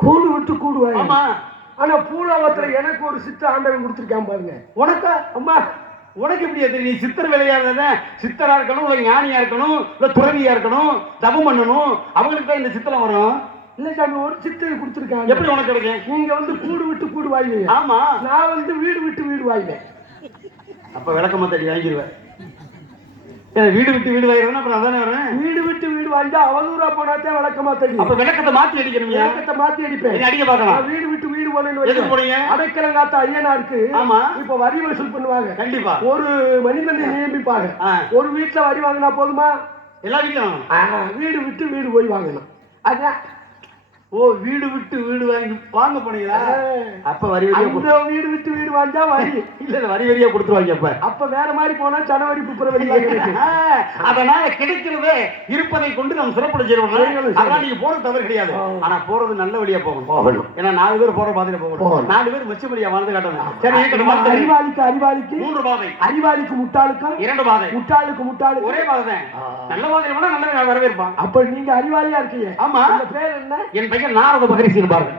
கூடு விட்டு கூடுவாங்க ஆமா. ஆனா பூலோகத்துல எனக்கு ஒரு சித்த ஆண்டவன் கொடுத்துருக்கான் பாருங்க. உனக்கா அம்மா உனக்கு எப்படி அது நீ சித்தர் இருந்தா சித்தரா இருக்கணும் இல்ல ஞானியா இருக்கணும் இல்ல துறவியா இருக்கணும் தபம் பண்ணணும் அவங்களுக்கு தான் இந்த சித்தம் வரும். இல்ல சாமி ஒரு சித்தை கொடுத்துருக்காங்க எப்படி உனக்கு கிடைக்கும்? நீங்க வந்து கூடு விட்டு கூடு வாய்வீங்க ஆமா. நான் வந்து வீடு விட்டு வீடு வாய்வேன் அப்ப விளக்கமா தடி வாங்கிடுவேன் வீடு விட்டு வீடு வாங்கிறதுனா அப்புறம் அதானே வரேன் வீடு விட்டு வீடு வாய்ந்தா அவதூறா போனாத்தான் விளக்கமா அப்ப தெரியும் விளக்கத்தை மாத்தி அடிக்கணும் விளக்கத்தை மாத்தி அடிப்பேன். அடிக்க பார்க்கலாம். வீடு விட்டு வீடு போனேன்னு. போனீங்க? அடைக்கலங்காத்த ஐயனாருக்கு ஆமா. இப்ப வரி வசூல் பண்ணுவாங்க. கண்டிப்பா. ஒரு மனிதனை நியமிப்பாங்க. ஒரு வீட்டுல வரி வாங்கினா போதுமா? எல்லா வீட்லயும். வீடு விட்டு வீடு போய் வாங்கணும். அதான். ஓ வீடு விட்டு வீடு வாங்கி வாங்க போனீங்களா? அப்ப வரி வரியா வீடு விட்டு வீடு வாங்கியா வரி. இல்ல வரி வரியா கொடுத்துருவாங்க அப்ப. அப்ப வேற மாதிரி போனா ஜனவரி பிப்ரவரி அதனால கிடைக்கிறதே இருப்பதை கொண்டு நம்ம சிறப்பட செய்யணும் செய்யணும், அதனால நீங்க போறது தவறு கிடையாது. ஆனா போறது நல்ல வழியா போகணும். போகணும். ஏன்னா நாலு பேர் போற பாதையில போகணும். நாலு பேர் மிச்ச வழியா வாழ்ந்து காட்டணும். சரி. அறிவாளிக்கு அறிவாளிக்கு மூன்று பாதை. அறிவாளிக்கு முட்டாளுக்கும் இரண்டு பாதை. முட்டாளுக்கு முட்டாளுக்கு ஒரே பாதை தான். நல்ல பாதையில போனா நல்ல வரவேற்பான் அப்ப நீங்க அறிவாளியா இருக்கீங்க. ஆமா. பேர் என்ன? என் பையன் நாரத மகரிஷி பாருங்க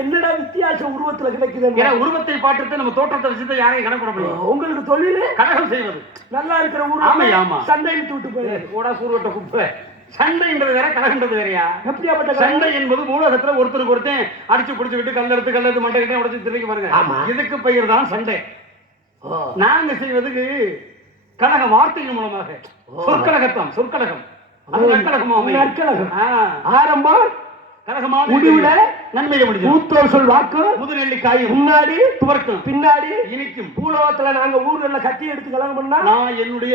என்னடா வித்தியாசம் உருவத்துல கிடைக்குது உருவத்தை நம்ம தோற்றத்தை யாரையும் கணக்கு முடியும் உங்களுக்கு தொழில்? கழகம் செய்வது. நல்லா இருக்கிற ஆமா, ஊர் ஆமா. சண்டை இழுத்து விட்டு போயிரு கூட சூர்வட்ட குப்பை சண்டைன்றது வேற வேறயா? எப்படியாப்பட்ட சண்டை என்பது மூலகத்துல ஒருத்தருக்கு ஒருத்தன் அடிச்சு புடிச்சு விட்டு கல்ல எடுத்து கல்ல எடுத்து மண்டை கிட்டே உடச்சு திரும்பி பாருங்க. ஆமா. இதுக்கு பெயர் தான் சண்டை? நாங்க செய்வதுக்கு கழக வார்த்தைகள் மூலமாக. சொற்கழகத்தான் சொற்கழகம் அது நற்கழகமா ஆரம்பம் முடிவுல நன்மையை முடியும் மூத்தோர் சொல் வாக்கு. முதுநெல்லி முன்னாடி துவர்க்கும். பின்னாடி. இனிக்கும். பூலோகத்துல நாங்க ஊர்கள்ல கத்தி எடுத்து கலகம் பண்ணா நான் என்னுடைய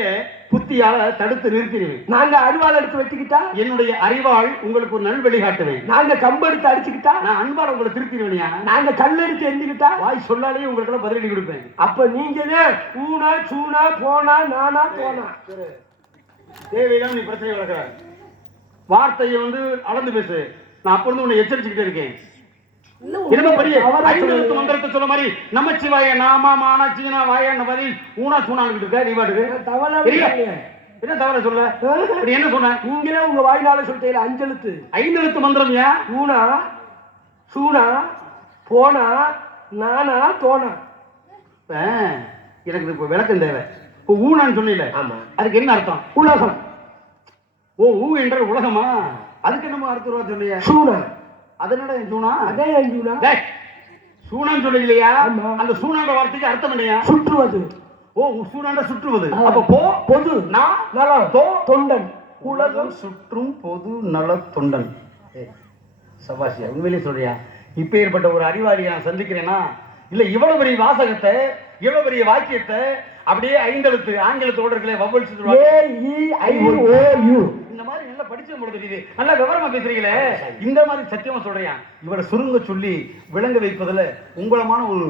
புத்தியால தடுத்து நிறுத்திடுவேன். நாங்க அருவாள் எடுத்து வெட்டிக்கிட்டா? என்னுடைய அறிவால் உங்களுக்கு ஒரு நல்வழி காட்டுவேன். நாங்க கம்பு எடுத்து அடிச்சுக்கிட்டா? நான் அன்பால உங்களை திருத்திடுவேனியா நாங்க கல் எடுத்து எந்திக்கிட்டா? வாய் சொல்லாலே உங்களுக்கு பதிலடி கொடுப்பேன். அப்ப நீங்க தான் ஊனா சூனா போனா நானா போனா. தேவையில்லாம நீ பிரச்சனை வளர்க்குற வார்த்தையை வந்து அளந்து பேசு. நான் அப்ப இருந்து உன்னை எச்சரிச்சுக்கிட்டே இருக்கேன். சொல்ல. மாதிரி நமச்சிவாய நாமா மானா சீனா வாயாண்ட மாதிரி ஊனா சூனான்னு இருக்க நீ பாட்டுக்கு. என்ன தவற சொல்ல? என்ன சொன்ன? நீங்களே உங்க வாய்னால சொல்லிட்டீங்க அஞ்செழுத்து ஐந்து எழுத்து மந்திரம் ஊனா சூனா போனா நானா தோனா. எனக்கு இப்ப விளக்கம் தேவை. இப்போ ஊனான்னு சொன்னீல ஆமா. அதுக்கு என்ன அர்த்தம்? உலகம் ஓ ஊ என்ற உலகமா? அதுக்கு என்னமோ அர்த்தம் ரூபா சொன்னீங்க சூனா அதனோட சூனா? அதே டேய், சூனான்னு சொல்லலையா. அந்த சூனான்ற வார்த்தைக்கு அர்த்தம் இல்லையா சுற்றுவது. ஓ சூனாண்ட சுற்றுவது. அப்ப போ. பொது. நான் நலம் தோ தொண்டன். உலகம் சுற்றும் பொது நல தொண்டன். சபாஷியா உண்மையிலேயே சொல்றியா? இப்ப ஏற்பட்ட ஒரு அறிவாளியை நான் சந்திக்கிறேன்னா இல்ல இவ்வளவு பெரிய வாசகத்தை இவ்வளவு பெரிய வாக்கியத்தை அப்படியே ஐந்தெழுத்து ஆங்கிலத்தோட இருக்கல வவ்வல் சொல்லுவாங்க ஏ இ ஐ ஓ யூ. இந்த மாதிரி நல்லா படிச்சு போல தெரியுது. நல்லா விவரமா பேசுறீங்களே. இந்த மாதிரி சத்தியமா சொல்றேன். இவரை சுருங்க சொல்லி விளங்க வைப்பதுல உங்களமான ஒரு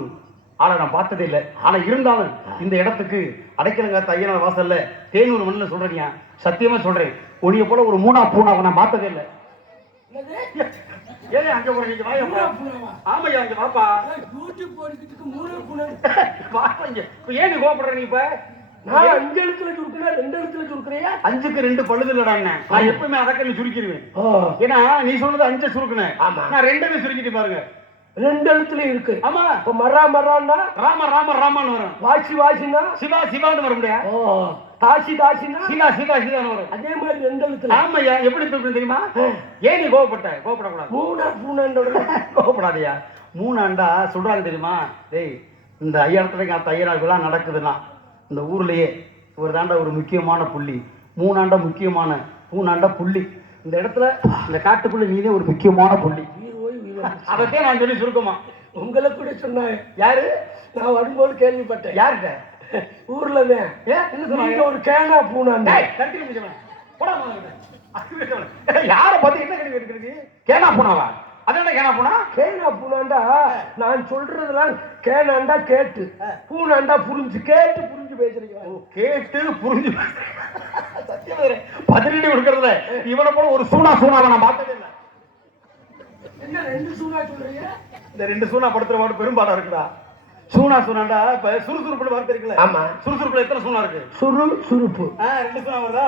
ஆளை நான் பார்த்ததே இல்லை. ஆனா இருந்தாலும் இந்த இடத்துக்கு அடைக்கலங்காத்த ஐயனார் வாசல்ல தேனூர் மண்ணில் சொல்றேன்யா சத்தியமா சொல்றேன். உனிய போல ஒரு மூணா பூனாவை நான் பார்த்ததே இல்லை. ஏன் அங்க போற நீங்க வாயா ஆமையா அங்க வாப்பா. வாப்பா இங்க. இப்ப ஏன் நீ கோபப்படுற நீ இப்ப? நான் அஞ்சு எழுத்துல சுருக்குறேன் ரெண்டு எழுத்துல சுருக்குறியா? அஞ்சுக்கு ரெண்டு பழுது இல்லடா நான் எப்பவுமே அதக்க சுருக்கிடுவேன். ஏன்னா நீ சொன்னது அஞ்ச சுருக்குனேன். நான் ரெண்டுமே சுருக்கிட்டு பாருங்க. ரெண்டு எழுத்துல இருக்கு. ஆமா. இப்ப மரா மரான்னா ராம ராம ராமான்னு வரும். வாசி வாசினா சிவா சிவான்னு வர முடியாது தாசி தாசினா சீதா சீதான்னு வரும். அதே மாதிரி ரெண்டு எழுத்துல. ஆமையா எப்படி திருப்பி தெரியுமா? ஏன் நீ கோவப்பட்ட? கோவப்படக்கூடாது. மூணா பூனான்ற கோவப்படாதயா. மூணு ஆண்டா சொல்றாங்க தெரியுமா? டேய் இந்த ஐயாயிரத்துல காத்த ஐயரா விழா நடக்குதுன்னா. இந்த ஊர்லயே ஒரு தாண்டா ஒரு முக்கியமான புள்ளி மூணாண்டா முக்கியமான மூணாண்டா புள்ளி. இந்த இடத்துல இந்த காட்டுக்குள்ள நீதே ஒரு முக்கியமான புள்ளி. அதைத்தான் நான் சொல்லி சுருக்கமா. உங்களை கூட சொன்னாங்க யாரு? நான் வரும்போது கேள்விப்பட்டேன். யார்கிட்ட? ஊர்ல நீங்க ஒரு கேனா இல்லை. யாரை பார்த்து என்ன கேள்வி கேட்கறது கேனா போனாவா? அதான் கேனா போனா? கேனா பூனாண்டா நான் சொல்றதெல்லாம் கேனாண்டா கேட்டு பூனாண்டா புரிஞ்சு கேட்டு புரிஞ்சு பேசுறீங்க. கேட்டு புரிஞ்சு சத்தியம் பதினடி கொடுக்கறதுல இவனை போல ஒரு சூனா சூனாவை நான் பார்த்ததே இல்லை. என்ன ரெண்டு சூனா சொல்றீங்க? இந்த ரெண்டு சூனா படுத்துற பாடு பெரும்பாடம் இருக்குடா. சூனா சூனாண்டா? இப்ப சுறுசுறுப்புல வார்த்தை இருக்குல்ல ஆமா. சுறுசுறுப்புல எத்தனை சூனா இருக்கு? சுரு சுருப்பு ஆ, ரெண்டு சூனா வருதா.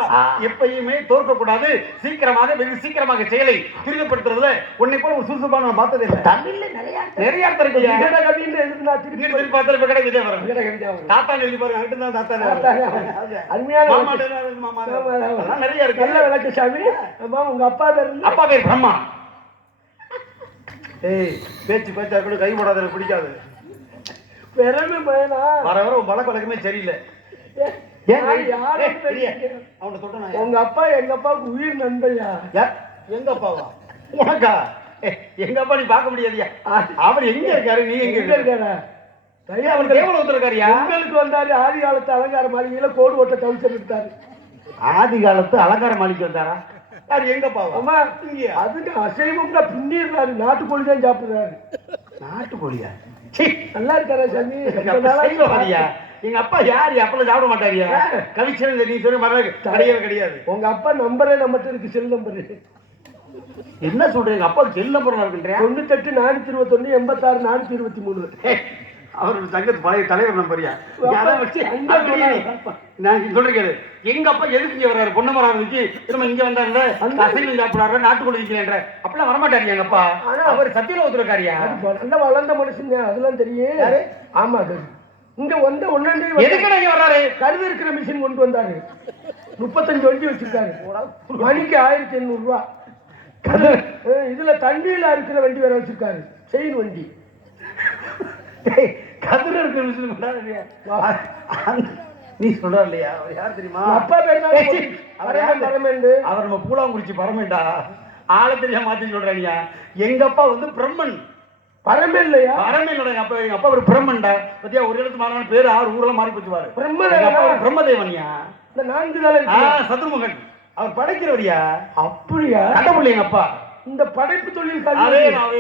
எப்பயுமே தோற்க கூடாது சீக்கிரமாக வெகு சீக்கிரமாக செயலை திரும்பப்படுத்துறதுல உன்னை போல ஒரு சுறுசுறுப்பான நான் பார்த்ததே இல்லை. தமிழ்ல நிறைய நிறைய அர்த்தம் இருக்கு. விகட கவின்னு நான் திருப்பி திருப்பி பார்த்தா இப்ப கடை விஜய் வரும் விகட கவிதை வரும். தாத்தா எழுதி பாருங்க அங்கிட்டு தான் தாத்தா அருமையான மாமா நிறைய இருக்கு. நல்ல விளக்கு சாமி. உங்க அப்பா பேர்? அப்பா பேர் பிரம்மா. ஏய் பேச்சு பேச்சா கூட கை போடாத பிடிக்காது. பெருமை பயனா? வர வர உன் பழக்க வழக்கமே சரியில்லை? அவனை நான் உங்க அப்பா எங்க அப்பாவுக்கு உயிர் நண்பையா? எங்க அப்பாவா? உனக்கா? எங்க அப்பா நீ பார்க்க முடியாதியா? அவர் எங்க இருக்காரு? நீ எங்க எங்க இருக்க? இருக்காரா? அவர் தேவல ஒருத்தருக்காரியா உங்களுக்கு வந்தாரு ஆதி காலத்து அலங்கார மாளிகையில கோடு ஓட்ட கவுன்சில் எடுத்தாரு ஆதி காலத்து அலங்கார மாளிகை வந்தாரா? யார் எங்க இங்கயா? அதுக்கு அசைவம்னா பின்னிடுறாரு நாட்டுக்கோழி தான் சாப்பிடுறாரு. நாட்டுக்கோழியா? நல்லா இருக்காரா சாமி. சைவவாதியா? எங்க அப்பா யாரு? அப்பெல்லாம் சாப்பிட மாட்டாரியா கவிச்சரன் நீ சொன்ன மாதிரி கிடையவே கிடையாது. உங்க அப்பா நம்பரே நம்மகிட்ட இருக்கு செல் நம்பரு. என்ன சொல்றீங்க எங்க அப்பா செல்ல போறா இருக்குன்றியா தொண்ணூத்தெட்டு நானூத்தி இருபத்தொன்னு எண்பத்தாறு நானூத்தி இருபத்தி மூணு. அவர் சங்கத்து பழைய தலைவர் நம்பரியா நான் சொல்றேன் எங்க அப்பா எதுக்கு இங்க வர்றாரு? பொன்னமரம் வச்சு திரும்ப இங்க வந்தாருல அசைவம் சாப்பிடாரு நாட்டுக்கோழி விற்கிறேன்ற அப்பெல்லாம் வரமாட்டாரு எங்க அப்பா. ஆனா- அவர் சத்தியில ஒத்துருக்காரியா நல்லா வளர்ந்த மனுஷங்க அதெல்லாம் தெரியும்? ஆமா அது. இங்க வந்து ஒன்னாண்டி எதுக்கு இங்க வர்றாரு? கருது இருக்கிற மிஷின் கொண்டு வந்தாரு. முப்பத்தஞ்சு வண்டி வச்சிருக்காரு. மணிக்கு ஆயிரத்தி எண்ணூறு ரூபா. இதுல தண்ணியில இருக்கிற வண்டி வேற வச்சிருக்காரு. செயின் வண்டி. கதிர இருக்கிற விஷயம்? அந்த- நீ சொல்ற இல்லையா? அவர் யார் தெரியுமா? அப்பா அவர் யாரு? பரமேண்டு. அவர் நம்ம பூலாங்குறிச்சி பரமேண்டா. ஆளை தெரியாம மாத்தி சொல்றாங்க எங்க அப்பா வந்து பிரம்மன். பரமே இல்லையா பரமேனோட எங்க அப்பா எங்க அப்பா ஒரு பிரம்மன்டா. பத்தியா ஒரு இடத்து மாறான பேரு ஆறு ஊரெல்லாம் மாறி போச்சு பாரு பிரம்மதேவனா? பிரம்மதேவன்யா. இந்த நான்கு ஆ, சத்ருமுகன். அவர் படைக்கிறவரியா? அப்படியா? கடவுள் எங்க அப்பா. இந்த படைப்பு தொழில் கல்வி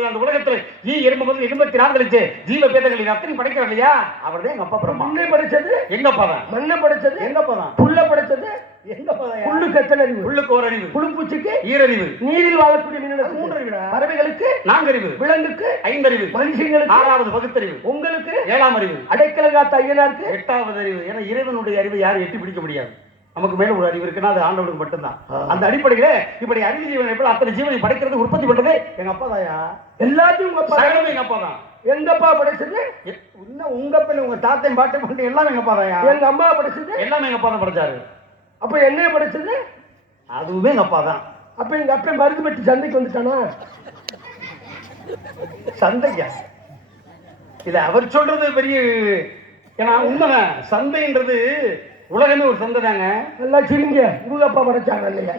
அந்த உலகத்துல ஈ எறும்பு வந்து எண்பத்தி நாலு கழிச்சு ஜீவ பேதங்கள் அத்தனை படைக்கிறார் இல்லையா? அவர் தான் எங்க அப்பா பிரம்மா. மண்ணை படைச்சது எங்க அப்பா தான்? மண்ணை படைச்சது எங்க அப்பா தான்? புல்ல படைச்சது எங்க அப்பா தான்? புல்லுக்கு அறிவு உள்ளுக்கு ஒரு அறிவு புழுப்பூச்சிக்கு ஈரறிவு நீரில் வாழக்கூடிய மீனனுக்கு மூன்று அறிவுடா. பறவைகளுக்கு நான்கறிவு. விலங்குக்கு ஐந்தறிவு. மனுஷங்களுக்கு ஆறாவது பகுத்தறிவு உங்களுக்கு ஏழாம் அறிவு. அடைக்கல காத்த ஐயனாருக்கு எட்டாவது அறிவு. ஏன்னா இறைவனுடைய அறிவை யாரும் எட்டி பிடிக்க முடியாது. நமக்கு மேல ஒரு அறிவு இருக்குன்னா அது ஆண்டவனுக்கு மட்டும்தான். அந்த அடிப்படையில இப்படி அறிவு ஜீவன் எப்படி அத்தனை ஜீவனை படைக்கிறது உற்பத்தி பண்றது எங்க அப்பா தாயா எல்லாத்தையும் உங்க அப்பா எங்க அப்பா தான். எங்க அப்பா படைச்சது? இன்னும் உங்க பிள்ளை உங்க தாத்தையும் பாட்டையும் பண்ணிட்டு எல்லாமே எங்க அப்பா தாயா எங்க அம்மா படைச்சது? எல்லாமே எங்க அப்பா தான் படைச்சாரு. அப்ப என்னைய படைச்சது? அதுவுமே எங்க அப்பா தான். அப்ப எங்க அப்பா மருந்து பெட்டி சந்தைக்கு வந்துட்டானா? சந்தையா இல்ல அவர் சொல்றது பெரிய ஏன்னா உண்மைதான். சந்தைன்றது உலகமே ஒரு சந்தை தாங்க. நல்லா சிரிங்க. உங்க அப்பா படைச்சாங்க இல்லையா?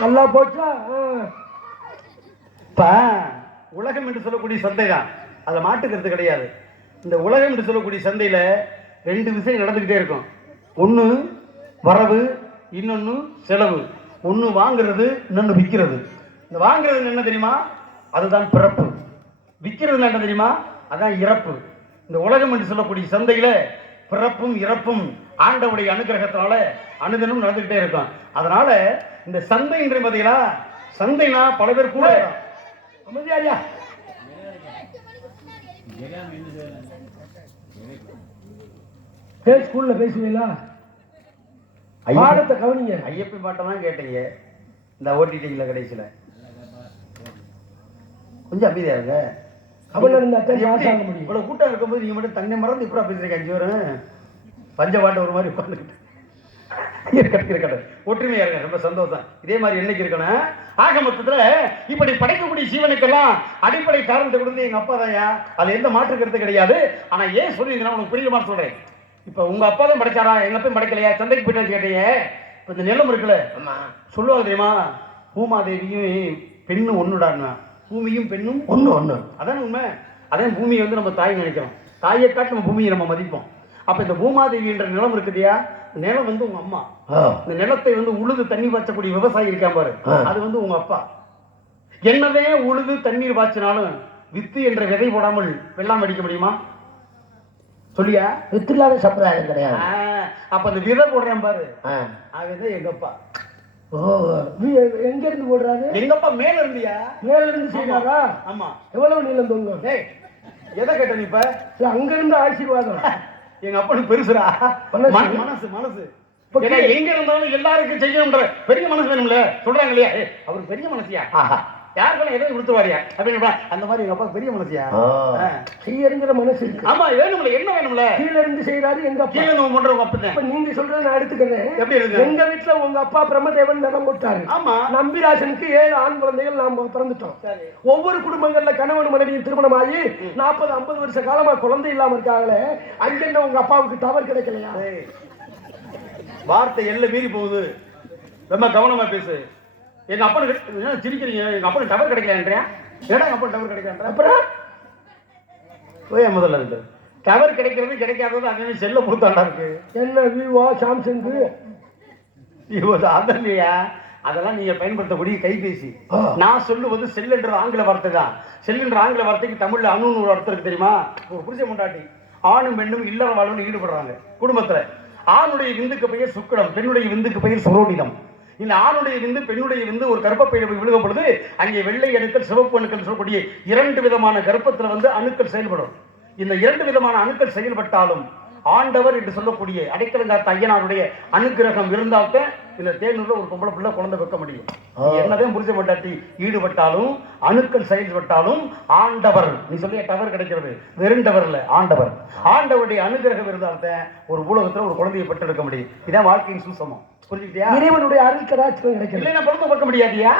நல்லா போச்சா. இப்ப உலகம் என்று சொல்லக்கூடிய சந்தை தான் அதை மாட்டுக்கிறது கிடையாது. இந்த உலகம் என்று சொல்லக்கூடிய சந்தையில ரெண்டு விஷயம் நடந்துக்கிட்டே இருக்கும். ஒண்ணு வரவு இன்னொன்னு செலவு. ஒண்ணு வாங்குறது இன்னொன்னு விற்கிறது இந்த வாங்குறது என்ன தெரியுமா? அதுதான் பிறப்பு. விற்கிறது என்ன தெரியுமா? அதான் இறப்பு. இந்த உலகம் என்று சொல்லக்கூடிய சந்தையில பிறப்பும் இறப்பும் ஆண்டவுடைய அனுகிரகத்தினால அனுதினம் நடந்துகிட்டே இருக்கும். அதனால இந்த சந்தை என்று பார்த்தீங்களா சந்தைனா பல பேர் கூட அமைதியாரியா? பேர் ஸ்கூல்ல பேசுவீங்களா? பாடத்தை கவனிங்க. ஐயப்பன் பாட்டை தான் கேட்டீங்க. இந்த ஓட்டிட்டீங்களா கடைசியில. கொஞ்சம் அமைதியா இருங்க. கவனம் இருந்தா தான் எப்படி? பாஸ் ஆக முடியும். இவ்வளவு கூட்டம் இருக்கும்போது நீங்க மட்டும் தன்னை மறந்து இப்படா பேசுறீங்க அஞ்சு பேரும்? பஞ்ச பாட்டு ஒரு மாதிரி உட்காந்துக்கிட்டு இருக்கட்டும் இருக்கட்டும். ஒற்றுமையா இருங்க ரொம்ப சந்தோஷம். இதே மாதிரி என்னைக்கு இருக்கணும்? ஆக மொத்தத்துல இப்படி படைக்கக்கூடிய ஜீவனுக்கெல்லாம் அடிப்படை காரணத்தை கொடுத்து எங்க அப்பா தான்யா அது எந்த மாற்று கருத்து கிடையாது. ஆனா ஏன் சொல்றீங்கன்னா உனக்கு புரியுற மாதிரி சொல்றேன். இப்ப உங்க அப்பா தான் படைச்சாரா? எங்க அப்பா படைக்கலையா? சந்தைக்கு போயிட்டு கேட்டீங்க. இப்ப இந்த நிலம் இருக்குல்ல? சொல்லுவாங்க தெரியுமா? பூமாதேவியும் பெண்ணும் ஒண்ணுடான்னா. பூமியும் பெண்ணும் ஒண்ணு ஒண்ணு. அதான் உண்மை? அதான் பூமியை வந்து நம்ம தாய் நினைக்கிறோம். தாயை காட்டு நம்ம பூமியை நம்ம மதிப்போம். அப்ப இந்த பூமாதேவி என்ற நிலம் இருக்குதியா நிலம் வந்து உங்க அம்மா. இந்த நிலத்தை வந்து உழுது தண்ணி பாய்ச்சக்கூடிய விவசாயி இருக்கான் பாரு. அது வந்து உங்க அப்பா. என்னவே உழுது தண்ணீர் பாய்ச்சினாலும் வித்து என்ற விதை போடாமல் வெள்ளாம அடிக்க முடியுமா? சொல்லியா? வித்தில்லாத சம்பிரதாயம் கிடையாது. அப்ப அந்த விதை போடுறேன் பாரு. ஆகவே எங்க அப்பா. ஓ எங்க இருந்து போடுறாரு? எங்க அப்பா மேல இருந்தியா மேல இருந்து செய்யறாரா ஆமா. எவ்வளவு நீளம் தொங்கும்? எதை கேட்ட நீ இப்ப? அங்க இருந்து ஆசீர்வாதம். எங்க அப்பனுக்கு பெருசுடா. மனசு. மன- மனசு எங்க இருந்தாலும் எல்லாருக்கும் செய்யணும்ன்ற பெரிய மனசு வேணும்ல. சொல்றாங்க இல்லையா? அவருக்கு பெரிய மனசியா? யாருக்கெல்லாம் எதையும் கொடுத்துருவாரியா? அப்படின்னு அந்த மாதிரி எங்க அப்பா பெரிய மனசியா. செய்யறங்கிற மனசு ஆமா வேணும்ல என்ன வேணும்ல? கீழ இருந்து செய்யறாரு எங்க அப்பா. கீழே பண்ற உங்க இப்ப நீங்க சொல்றத நான் எடுத்துக்கிறேன். எப்படி இருக்கு? எங்க வீட்டுல உங்க அப்பா பிரம்மதேவன் நிலம் போட்டாரு. ஆமா. நம்பிராசனுக்கு ஏழு ஆண் குழந்தைகள் நாம பிறந்துட்டோம். ஒவ்வொரு குடும்பங்கள்ல கணவன் மனைவியும் திருமணமாகி நாற்பது ஐம்பது வருஷ காலமா குழந்தை இல்லாம இருக்காங்களே அங்க என்ன உங்க அப்பாவுக்கு டவர் கிடைக்கலையா? வார்த்தை எல்லை மீறி போகுது. ரொம்ப கவனமா பேசு. எங்க அப்பனுக்கு என்ன சிரிக்கிறீங்க? எங்க அப்பனுக்கு டவர் கிடைக்கலன்றியா ஏடா எங்க அப்பனுக்கு டவர் கிடைக்கலன்ற அப்புறம்? போய் முதல்ல இருந்து. டவர் கிடைக்கிறது கிடைக்காதது அங்கே செல்ல பொறுத்தாண்டா இருக்கு. என்ன விவோ சாம்சங்? ஐயோ, அதான் இல்லையா? அதெல்லாம் நீங்க பயன்படுத்தக்கூடிய கைபேசி. நான் சொல்லுவது செல்லுன்ற ஆங்கில வார்த்தை தான். செல்லுன்ற ஆங்கில வார்த்தைக்கு தமிழ்ல அணுன்னு ஒரு அர்த்தம் இருக்கு தெரியுமா? ஒரு புருஷ முண்டாட்டி ஆணும் பெண்ணும் இல்லற வாழ்வுன்னு ஈடுபடுறாங்க. குடும்பத்துல. ஆணுடைய விந்துக்கு பெயர் சுக்கிடம் பெண்ணுடைய விந்துக்கு பெயர் சுரோனிதம். இந்த ஆணுடைய விந்து பெண்ணுடைய விந்து ஒரு கர்ப்பப்பையில போய் விழுகும் பொழுது அங்கே வெள்ளை அணுக்கள் சிவப்பு அணுக்கள் சொல்லக்கூடிய இரண்டு விதமான கர்ப்பத்துல வந்து அணுக்கள் செயல்படும். இந்த இரண்டு விதமான அணுக்கள் செயல்பட்டாலும் ஆண்டவர் என்று சொல்லக்கூடிய அடைக்கலங்காத்த ஐயனாருடைய அனுக்கிரகம் இருந்தால்தான் இந்த தேனூர்ல ஒரு பொம்பளை பிள்ளை குழந்தை வைக்க முடியும். என்னதான் புரிஞ்ச மாட்டாட்டி ஈடுபட்டாலும் அணுக்கள் செயல்பட்டாலும் ஆண்டவர் நீ சொல்லிய டவர் கிடைக்கிறது வெறும் டவர் இல்ல ஆண்டவர். ஆண்டவருடைய அனுகிரகம் இருந்தால்தான் ஒரு உலகத்துல ஒரு குழந்தையை பெற்றெடுக்க முடியும். இதான் வாழ்க்கையின் சூசமம். புரிஞ்சுக்கிட்டியா? இறைவனுடைய அருள் கராட்சியம் கிடைக்கல இல்லைன்னா குழந்தை பார்க்க முடியாதியா?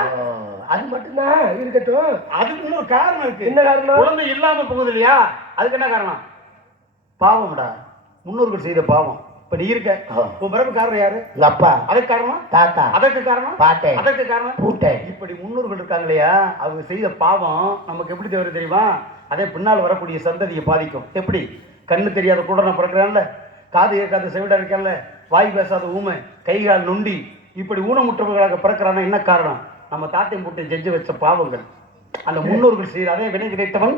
அது மட்டும்தான் இருக்கட்டும். அதுக்கு இன்னொரு காரணம் இருக்கு. என்ன காரணம்? குழந்தை இல்லாம போகுது இல்லையா அதுக்கு என்ன காரணம்? பாவம்டா. முன்னோர்கள் செய்த பாவம். இப்ப நீ இருக்க. உன் பிறகு காரணம் யாரு? அப்பா. அதுக்கு காரணம்? தாத்தா. அதற்கு காரணம்? பாட்டேன் அதற்கு காரணம்? பூட்டேன் இப்படி முன்னோர்கள் இருக்காங்க இல்லையா அவங்க செய்த பாவம் நமக்கு எப்படி தவிர தெரியுமா? அதே பின்னால் வரக்கூடிய சந்ததியை பாதிக்கும். எப்படி? கண்ணு தெரியாத கூட நான் பிறக்கிறான்ல. காது கேட்காத செவிடா இருக்கான்ல. வாய் பேசாத ஊமை கை கால் நொண்டி இப்படி ஊனமுற்றவர்களாக பிறக்கிறான்னா என்ன காரணம்? நம்ம தாத்தையும் போட்டு ஜெஞ்சு வச்ச பாவங்கள். அந்த முன்னோர்கள் செய்த அதே வினை கிடைத்தவன்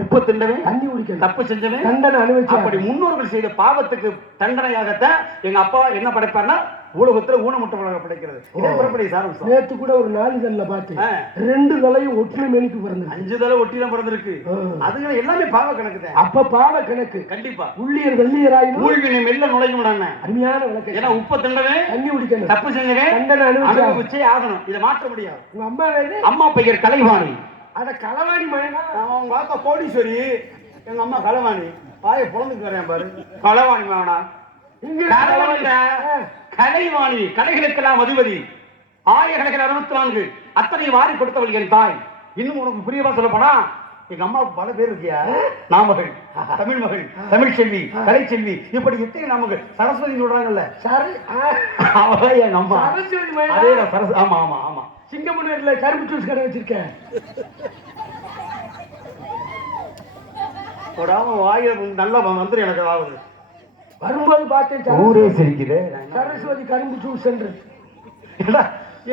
உப்பு திண்டவன் தண்ணி குடிக்கணும். தப்பு செஞ்சவன் தண்டனை அனுபவிச்சா அப்படி முன்னோர்கள் செய்த பாவத்துக்கு தண்டனையாகத்தான் எங்க அப்பா என்ன படைப்பார்னா உலகத்துல ஊனமுற்றவர்களாக படைக்கிறது. நேத்து கூட ஒரு நாளிதழ்ல பார்த்தேன் ஆ. ரெண்டு தலையும் ஒற்றுமை மேனிக்கு பிறந்தது. அஞ்சு தலை ஒட்டிலாம் பிறந்திருக்கு. அதுங்க எல்லாமே பாவ கணக்கு அப்ப பாவ கணக்கு. கண்டிப்பா. உள்ளியர் வெள்ளியராயினும் ஊழ்வினை மெல்ல நுழையும் அருமையான விளக்கு. ஏன்னா உப்ப திண்டவன் தண்ணி குடிக்கணும். தப்பு செஞ்சவன் தண்டனை அனுபவிச்சா ஆகணும். இதை மாற்ற முடியாது. உங்க அம்மா அம்மா பெயர் கலைவாணி. அட களவாணி மயனா அவங்க பார்த்தா கோடீஸ்வரி. எங்க அம்மா கலைவாணி பாய பொழந்துக்கு வரேன் பாரு. கலைவாணி வேணா இங்க. கலைவாணி. கலைகளுக்கெல்லாம் அதிபதி ஆயிரக்கணக்கில் அறுபத்தி நான்கு அத்தனை வாரி கொடுத்தவள் என் தாய். இன்னும் உனக்கு புரியவா சொல்ல போனா எங்க அம்மாவுக்கு பல பேர் இருக்கியா? நாமகள். தமிழ் மகள் தமிழ் செல்வி கலை செல்வி. இப்படி எத்தனை நமக்கு சரஸ்வதி சொல்றாங்கல்ல. சரி. அவதான் எங்க அம்மா. சரஸ்வதி மயனா அதே சரஸ் ஆமா ஆமா ஆமா. சிங்கமுனூர்ல கரும்பு ஜூஸ் கடை வச்சிருக்கேன். போடாம வாயில நல்லா வந்துரு எனக்கு அதாவது வரும்போது பார்த்தேன் ஊரே சிரிக்குது. சரஸ்வதி கரும்பு ஜூஸ் சென்டர் ஏண்டா,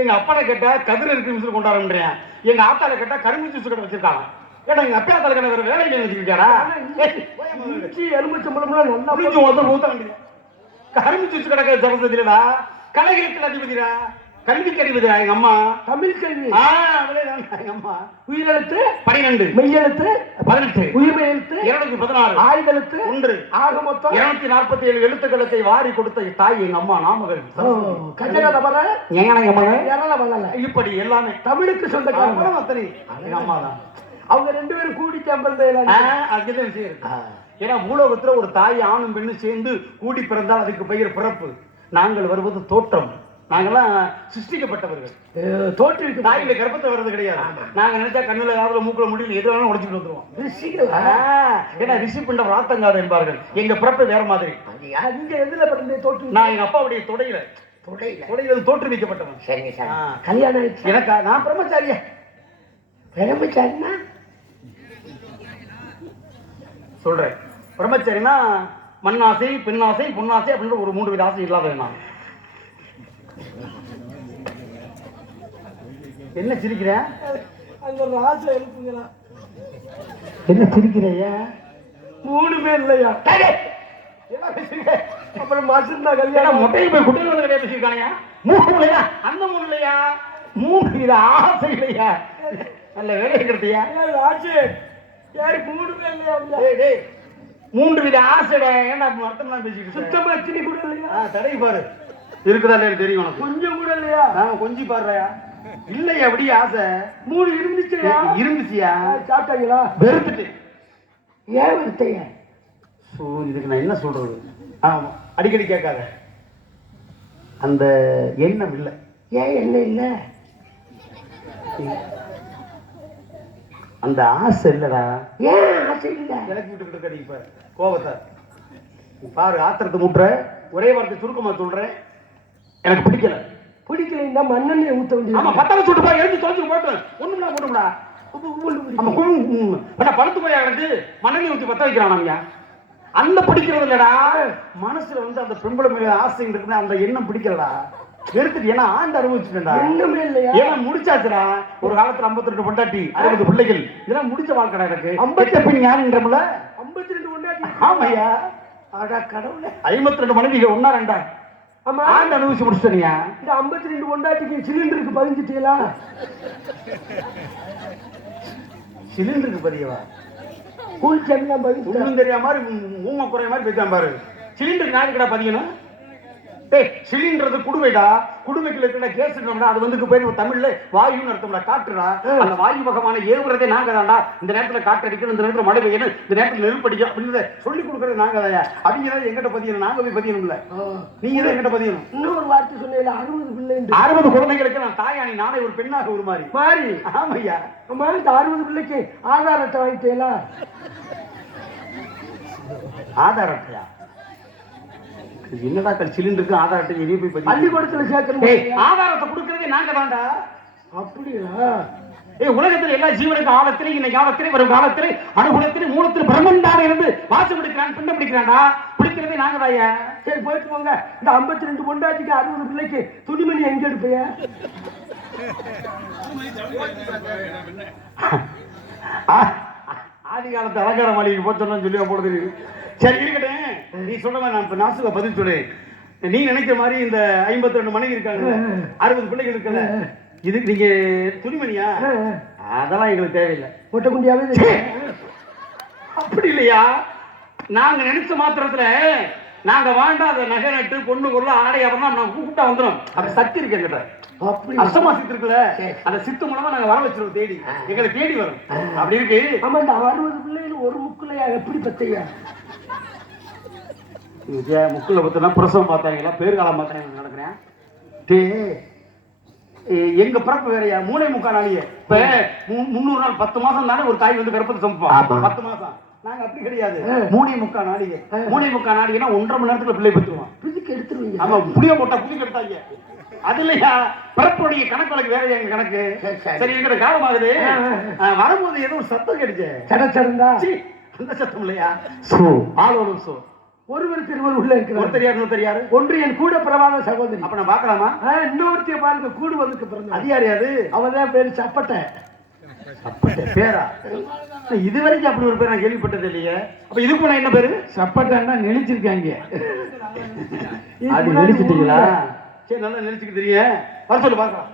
எங்க அப்பால கேட்டா கதிர் இருக்கு மிஸ் கொண்டாடுறேன் எங்க ஆத்தால கேட்டா கரும்பு ஜூஸ் கடை வச்சிருக்காங்க ஏடா எங்க அப்பா ஆத்தால கடை வேற வேலை வச்சிருக்காரா இஞ்சி எலுமிச்சம்பழம்லாம் நல்லா புரிஞ்சு ஒருத்தர் ஊத்த வேண்டியது கரும்பு ஜூஸ் கடை சரஸ்வதியிலடா. கலைகளுக்கு அதிபதிடா. கல்விக்கு அதிபதிடா எங்க அம்மா. தமிழ் கல்வி எங்க அம்மா. உயிரெழுத்து. பனிரெண்டு. மெய்யெழுத்து. பதினெட்டு. உயிர்மை எழுத்து இருநூத்தி பதினாறு. ஆயுதெழுத்து. ஒன்று. ஆக மொத்தம். இருநூத்தி நாற்பத்தி ஏழு எழுத்துக்களுக்கை வாரி கொடுத்த தாய் எங்க அம்மா நாமகள் கஜக தவற? வளல இப்படி எல்லாமே. தமிழுக்கு சொந்தக்காரங்க. அத்தனை. எங்க அம்மா தான். அவங்க ரெண்டு பேரும் கூடி சம்பந்த அதுதான் இருக்கு ஏன்னா பூலோகத்துல ஒரு தாய் ஆணும் பெண்ணும் சேர்ந்து கூடி பிறந்தால் அதுக்கு பெயர் பிறப்பு. நாங்கள் வருவது தோற்றம். நாங்கெல்லாம் சிருஷ்டிக்கப்பட்டவர்கள். தோற்றுவிக்கு தாயில கர்ப்பத்தை வர்றது கிடையாது. நாங்க நினைச்சா கண்ணுல காதுல மூக்குல முடியல எது வேணாலும் உடைச்சிட்டு வந்துருவோம். ஏன்னா ரிஷி பிண்டம் ராத்தங்காது என்பார்கள். எங்க பிறப்பு வேற மாதிரி. அங்க எதுல பிறந்த தோற்று நான் எங்க அப்பாவுடைய தொடையில. தொடையில. தொடையில தோற்றுவிக்கப்பட்டவன். சரிங்க சார். கல்யாணம் ஆயிடுச்சு? எனக்கா நான் பிரம்மச்சாரியா? பிரம்மச்சாரினா சொல்றேன். பிரம்மச்சரினா மண்ணாசை பெண்ணாசை பொன்னாசை அப்படின்ற ஒரு மூன்று வித ஆசை இல்லாத நான். என்ன சிரிக்கிற? அங்க ராஜா இருக்குங்களா என்ன சிரிக்கிறையா மூணுமே இல்லையா? அப்புறம் மாசம் தான் ஏன்னா கல்யாணம் மொட்டையை போய் குட்டையில் வந்து கிடையாது பேசியிருக்கானயா மூணு இல்லையா அந்த மூணு இல்லையா? மூணு வித ஆசை இல்லையா? நல்ல வேலை இருக்கிறதையா ராஜு யாரு மூணுமே இல்லையா? மூன்று வித ஆசைடா. ஏன்டா அர்த்தம்லாம் பேசிக்கிட்டு இருக்க? சுத்தமா திணி கூட இல்லையா? ஆ தடவி பாரு. இருக்குதா இல்லையா தெரியும் உனக்கு. கொஞ்சம் கூட இல்லையா? ஆ கொஞ்சி பாடுறயா? இல்லையா அப்படி ஆசை. மூணு இருந்துச்சுயா? ஏய், இருந்துச்சியா? சாப்பிட்டாங்களா? வெறுத்துட்டு ஏன் வருத்தைய ஸோ இதுக்கு நான் என்ன சொல்றது? ஆமா அடிக்கடி கேட்காத. அந்த எண்ணம் இல்லை. ஏன் என்ன இல்ல? அந்த ஆசை இல்லடா. ஏன் ஆசை இல்ல? இலக்கி விட்டுக்கிட்டு இருக்க நீ இப்ப கோபத்தை நீ பாரு ஆத்திரத்தை முட்டுற. ஒரே வார்த்தை சுருக்கமா சொல்றேன். எனக்கு பிடிக்கல. பிடிக்கலைன்னா மண்ணெண்ணெய் ஊத்த ஆமா வேண்டியது பத்தாம் சுட்டு போய் எழுதி தொலைச்சு போட்டு. ஆமா குழு பண்ண பழுத்து போய் எனக்கு மண்ணெண்ணெய் ஊற்றி பத்த வைக்கிறான் அவங்க அந்த பிடிக்கிறது இல்லடா. மனசுல வந்து அந்த பெண்புல மேல ஆசை இருக்குன்னு அந்த எண்ணம் பிடிக்கலடா. எடுத்துட்டு ஏன்னா ஆண்டு அனுபவிச்சுட்டேன்டா. ஒண்ணுமே இல்லையா? ஏன்னா முடிச்சாச்சுடா. ஒரு காலத்துல 52 ரெண்டு பொண்டாட்டி அறுபது பிள்ளைகள். இதெல்லாம் முடிச்ச வாழ்க்கடா எனக்கு. 52 ஐம்பத்தி பெண் யாருன்றமுல ஐம்பத்தி ரெண்டு கொண்டாடி ஆமாய்யா. ஆடா கடவுளே. ஐம்பத்தி ரெண்டு மனைவிகள் ஒன்னா ரெண்டா? ஆமா ஆண்டு அனுபவிச்சு முடிச்சிட்டனியா இந்த ஐம்பத்தி ரெண்டு கொண்டாட்டிக்கு சிலிண்டருக்கு பதிஞ்சிட்டீங்களா சிலிண்டருக்கு பதியவா கூலி எல்லாம் பதிஞ்சிட்டா ஒண்ணும் தெரியாம மாதிரி மூம குறைய மாதிரி பேசாம பாரு சிலிண்டர் நாளைக்கடா பதியணும் டேய் சிலிண்டர் குடுவைடா குடுவைக்குள்ள இருக்கிற கேஸ் அது வந்து பேர் தமிழ்ல வாயுன்னு அர்த்தம்டா. காற்றுடா அந்த வாயு வகமான ஏவுறதே நாங்க தான்டா இந்த நேரத்துல காற்று அடிக்கணும் இந்த நேரத்துல மழை பெய்யணும் இந்த நேரத்துல நெருப்பு அடிக்கும் அப்படின்னு சொல்லி கொடுக்கறது நாங்க தான் அவங்க தான் எங்கிட்ட பதியணும்? நாங்க போய் பதியணும்ல. நீங்க தான் எங்கிட்ட பதியணும்? இன்னொரு வார்த்தை சொன்னீங்களா அறுபது பிள்ளைண்டு அறுபது குழந்தைகளுக்கு நான் தாயானி நானே ஒரு பெண்ணாக ஒரு மாதிரி மாறி. ஆமையா? அம்மா இந்த அறுபது பிள்ளைக்கு ஆதார் அட்டை வாங்கிட்டீங்களா ஆதார் அட்டையா என்னடா கல் சிலிண்டருக்கு ஆதார் அட்டை வெளியே போய் பதிவு பள்ளிக்கூடத்துல சேர்க்கணும். ஆதாரத்தை கொடுக்கறதே நாங்க தான்டா. அப்படியா? ஏய் உலகத்துல எல்லா ஜீவனுக்கும் ஆழத்திலே இன்னைக்கு ஆழத்திலே வரும் காலத்திலே அனுகுணத்திலே மூலத்திலே பிரம்மண்டாக இருந்து வாசம் பிடிக்கிறான் பிண்டம் பிடிக்கிறான்டா. பிடிக்கிறதே நாங்க தாயா சரி போயிட்டு போங்க. இந்த ஐம்பத்தி ரெண்டு பொண்டாட்டிக்கு அறுபது பிள்ளைக்கு துணிமணி எங்க எடுப்பீங்க ஆதி காலத்து அலங்கார மாளிகை போச்சோன்னு சொல்லி போடுது சரி இருக்கட்டும். நீ மாதிரி நான் இப்ப நாசுக பதில் சொல்லு நீ நினைக்கிற மாதிரி இந்த ஐம்பத்தி ரெண்டு மனைவி இருக்காங்க அறுபது பிள்ளைகள் இருக்குல்ல இதுக்கு நீங்க துணிமணியா? அதெல்லாம் எங்களுக்கு தேவையில்லை. முட்டை குண்டியாவே! அப்படி இல்லையா? நாங்க நினைச்ச மாத்திரத்துல நாங்க வாண்டாத நகை நட்டு பொண்ணு பொருள் ஆடை ஆபரணம் நான் கூப்பிட்டா வந்துடும் அது சக்தி இருக்கு எங்கிட்ட அப்படி அஷ்டமா சித்து இருக்குல்ல. அந்த சித்து மூலமா நாங்க வர வச்சிருவோம் தேடி. எங்களை தேடி வரும். அப்படி இருக்கு. ஆமா இந்த அறுபது பிள்ளைகள் ஒரு முக்குலையா? எப்படி பத்தையா முக்குல பத்தினா பிரசவம் பார்த்தாங்களா? பேர்காலம் பார்த்தாங்க நடக்கிறேன். டே எங்க பிறப்பு வேறையா? மூணே முக்கா நாளையே. இப்ப மு- முந்நூறு நாள் பத்து மாசம் தானே ஒரு தாய் வந்து கர்ப்பத்தை ஆமா. சமைப்பா பத்து மாசம். நாங்க அப்படி கிடையாது. மூணே முக்கா நாளிகை மூணே முக்கா நாளிகைனா ஒன்றரை மணி நேரத்துல பிள்ளை பெற்றுருவோம் பிதுக்கு எடுத்துருவீங்க. ஆமா புளிய போட்டா புளி கெடுத்தாங்க அது இல்லையா? பிறப்புடைய கணக்கு வழக்கு வேற எங்க கணக்கு? சரி, இருக்கிற காலம் ஆகுது. வரும்போது ஏதோ ஒரு சத்தம் கிடைச்சு சட சடந்தா சீ, அந்த சத்தம் இல்லையா? சோ. ஆளோடும் சோ. ஒருவருக்கு இருவர் உள்ள இருக்கிறார். ஒருத்தர் யாரு ஒருத்தர் யாரு? ஒன்று என் கூட பிறவாத சகோதரி. அப்ப நான் பார்க்கலாமா? ஆ, இன்னொருத்திய பாருங்க கூடு வந்துக்கு பிறந்த அது யார் யாரு? அவதான் பேரு சப்பட்டை. அப்பட்ட பேரா? இது வரைக்கும் அப்படி ஒரு பேர் நான் கேள்விப்பட்டது இல்லையே. அப்ப இதுக்கு நான் என்ன பேரு? சப்பட்டான்னா நெளிச்சிருக்காங்க. அது முன்னாடி நெளிச்சிட்டீங்களா? ஊர்ல சரி நல்லா நெளிச்சுக்கிட்டு தெரியும் வர சொல்லு பார்க்கலாம்